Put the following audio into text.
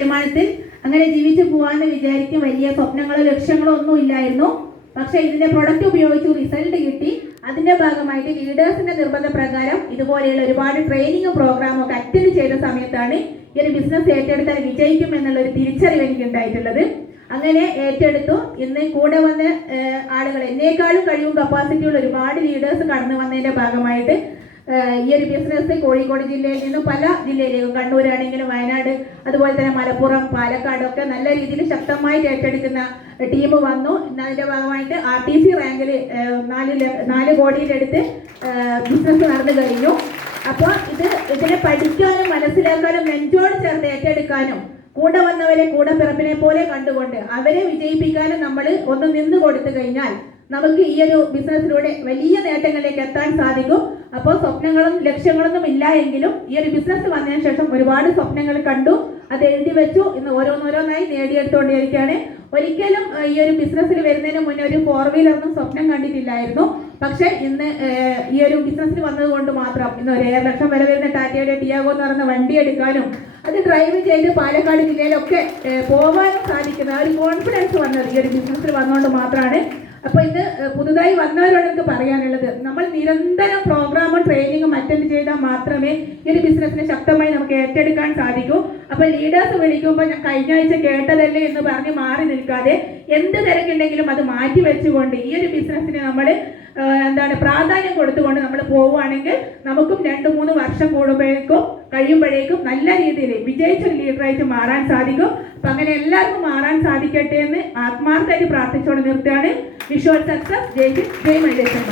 വരുമാനത്തിൽ അങ്ങനെ ജീവിച്ചു പോകാമെന്ന് വിചാരിക്കും. വലിയ സ്വപ്നങ്ങളോ ലക്ഷ്യങ്ങളോ ഒന്നും ഇല്ലായിരുന്നു. പക്ഷെ ഇതിന്റെ പ്രൊഡക്റ്റ് ഉപയോഗിച്ച് റിസൾട്ട് കിട്ടി. അതിന്റെ ഭാഗമായിട്ട് ലീഡേഴ്സിന്റെ നിർബന്ധ പ്രകാരം ഇതുപോലെയുള്ള ഒരുപാട് ട്രെയിനിങ്ങും പ്രോഗ്രാമും ഒക്കെ അറ്റൻഡ് ചെയ്ത സമയത്താണ് ഈ ഒരു ബിസിനസ് ഏറ്റെടുത്താൽ വിജയിക്കും എന്നുള്ള ഒരു തിരിച്ചറിവ് എനിക്ക് ഉണ്ടായിട്ടുള്ളത്. അങ്ങനെ ഏറ്റെടുത്തു. ഇന്ന് കൂടെ വന്ന ആളുകൾ, എന്നേക്കാളും കഴിവും കപ്പാസിറ്റിയുള്ള ഒരുപാട് ലീഡേഴ്സ് കടന്നു വന്നതിന്റെ ഭാഗമായിട്ട് ഈ ഒരു ബിസിനസ് കോഴിക്കോട് ജില്ലയിൽ നിന്നും പല ജില്ലയിലേക്കും, കണ്ണൂരാണെങ്കിലും വയനാട്, അതുപോലെ തന്നെ മലപ്പുറം, പാലക്കാട് ഒക്കെ നല്ല രീതിയിൽ ശക്തമായിട്ട് ഏറ്റെടുക്കുന്ന ടീം വന്നു. അതിന്റെ ഭാഗമായിട്ട് RTC റാങ്കിൽ 4 കോടിയിലെടുത്ത് ബിസിനസ് നടന്നു കഴിഞ്ഞു. അപ്പോൾ ഇതിനെ പഠിക്കാനും മനസ്സിലാക്കാനും നെഞ്ചോട് ചേർത്ത് ഏറ്റെടുക്കാനും കൂടെ വന്നവരെ കൂടെ പിറപ്പിനെ പോലെ കണ്ടുകൊണ്ട് അവരെ വിജയിപ്പിക്കാനും നമ്മൾ ഒന്ന് നിന്ന് കൊടുത്തു കഴിഞ്ഞാൽ നമുക്ക് ഈ ഒരു ബിസിനസ്സിലൂടെ വലിയ നേട്ടങ്ങളിലേക്ക് എത്താൻ സാധിക്കും. അപ്പോൾ സ്വപ്നങ്ങളും ലക്ഷ്യങ്ങളൊന്നും ഇല്ല എങ്കിലും ഈ ഒരു ബിസിനസ് വന്നതിന് ശേഷം ഒരുപാട് സ്വപ്നങ്ങൾ കണ്ടു, അത് എഴുതി വെച്ചു. ഇന്ന് ഓരോന്നോരോന്നായി നേടിയെടുത്തുകൊണ്ടിരിക്കുകയാണ്. ഒരിക്കലും ഈ ഒരു ബിസിനസ്സിൽ വരുന്നതിന് മുന്നേ ഒരു 4 വീലറൊന്നും സ്വപ്നം കണ്ടിട്ടില്ലായിരുന്നു. പക്ഷെ ഇന്ന് ഈ ഒരു ബിസിനസ്സിൽ വന്നതുകൊണ്ട് മാത്രം ഇന്ന് 1.5 ലക്ഷം വില വരുന്ന ടാറ്റയുടെ ടിയാഗോ എന്ന് പറയുന്ന വണ്ടി എടുക്കാനും അത് ഡ്രൈവ് ചെയ്ത് പാലക്കാട് ജില്ലയിലൊക്കെ പോകാനും സാധിക്കുന്ന ഒരു കോൺഫിഡൻസ് വന്നത് ഈ ഒരു ബിസിനസ്സിൽ വന്നുകൊണ്ട് മാത്രമാണ്. അപ്പോൾ ഇത് പുതുതായി വന്നവരോട് എനിക്ക് പറയാനുള്ളത്, നമ്മൾ നിരന്തരം പ്രോഗ്രാമും ട്രെയിനിങ്ങും അറ്റൻഡ് ചെയ്താൽ മാത്രമേ ഈ ഒരു ബിസിനസ്സിനെ ശക്തമായി നമുക്ക് ഏറ്റെടുക്കാൻ സാധിക്കൂ. അപ്പോൾ ലീഡേഴ്സ് വിളിക്കുമ്പോൾ ഞാൻ കഴിഞ്ഞ ആഴ്ച കേട്ടതല്ലേ എന്ന് പറഞ്ഞ് മാറി നിൽക്കാതെ എന്ത് തിരക്കുണ്ടെങ്കിലും അത് മാറ്റി വെച്ചുകൊണ്ട് ഈ ഒരു ബിസിനസ്സിന് നമ്മൾ പ്രാധാന്യം കൊടുത്തുകൊണ്ട് നമ്മൾ പോവുകയാണെങ്കിൽ നമുക്കും 2-3 വർഷം കഴിയുമ്പോഴേക്കും നല്ല രീതിയിൽ വിജയിച്ചൊരു ലീഡറായിട്ട് മാറാൻ സാധിക്കും. അപ്പം അങ്ങനെ എല്ലാവർക്കും മാറാൻ സാധിക്കട്ടെ എന്ന് ആത്മാർത്ഥമായിട്ട് പ്രാർത്ഥിച്ചുകൊണ്ട് നിർത്തുകയാണ്. Wish you all success. Jai Hind, Jai my ദേശം.